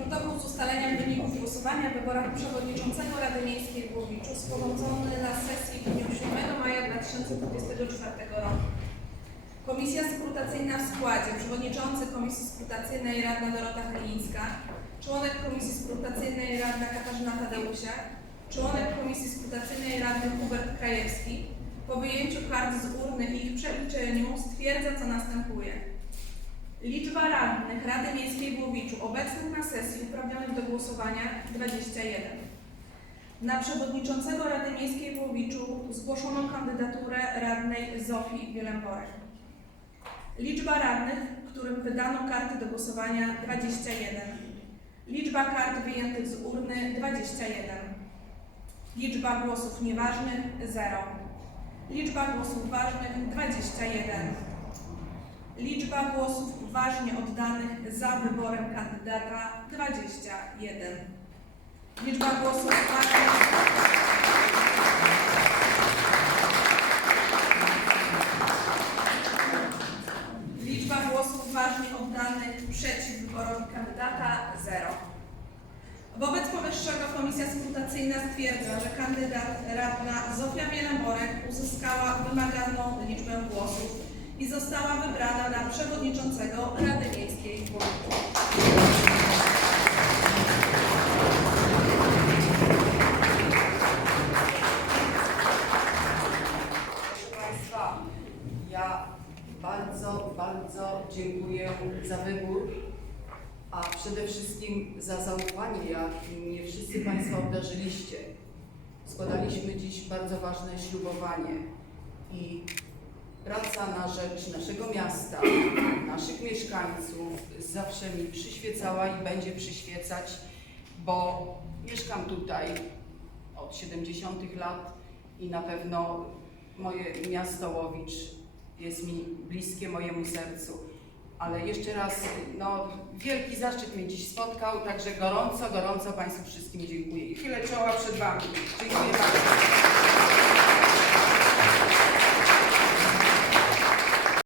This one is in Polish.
Protokół z ustaleniem wyników głosowania w wyborach przewodniczącego Rady Miejskiej w Głowiczu sporządzony na sesji w dniu 7 maja 2024 roku. Komisja skrutacyjna w składzie przewodniczący Komisji Skrutacyjnej Radna Dorota Chylińska, członek Komisji Skrutacyjnej Radna Katarzyna Tadeusiak, członek Komisji Skrutacyjnej Radny Hubert Krajewski po wyjęciu kart z urny i ich przeliczeniu stwierdza co następuje. Liczba radnych Rady Miejskiej w Łowiczu obecnych na sesji uprawnionych do głosowania 21. Na przewodniczącego Rady Miejskiej w Łowiczu zgłoszono kandydaturę radnej Zofii Wielemborek. Liczba radnych, którym wydano karty do głosowania 21. Liczba kart wyjętych z urny 21. Liczba głosów nieważnych 0. Liczba głosów ważnych 21. Liczba głosów ważnie oddanych za wyborem kandydata 21. Liczba głosów ważnych. Liczba głosów ważnie oddanych przeciw wyborowi kandydata 0. Wobec powyższego Komisja Skrutacyjna stwierdza, że kandydat radna Zofia Wielemborek uzyskała wymaganą liczbę głosów i została wybrana na przewodniczącego Rady Miejskiej w ja bardzo, bardzo dziękuję za wybór, a przede wszystkim za zaufanie, jakim mnie wszyscy Państwo obdarzyliście. Składaliśmy dziś bardzo ważne ślubowanie i praca na rzecz naszego miasta, naszych mieszkańców zawsze mi przyświecała i będzie przyświecać, bo mieszkam tutaj od 70 lat i na pewno moje miasto Łowicz jest mi bliskie mojemu sercu. Ale jeszcze raz, no, wielki zaszczyt mnie dziś spotkał, także gorąco, gorąco Państwu wszystkim dziękuję. I chwilę czoła przed Wami. Dziękuję bardzo.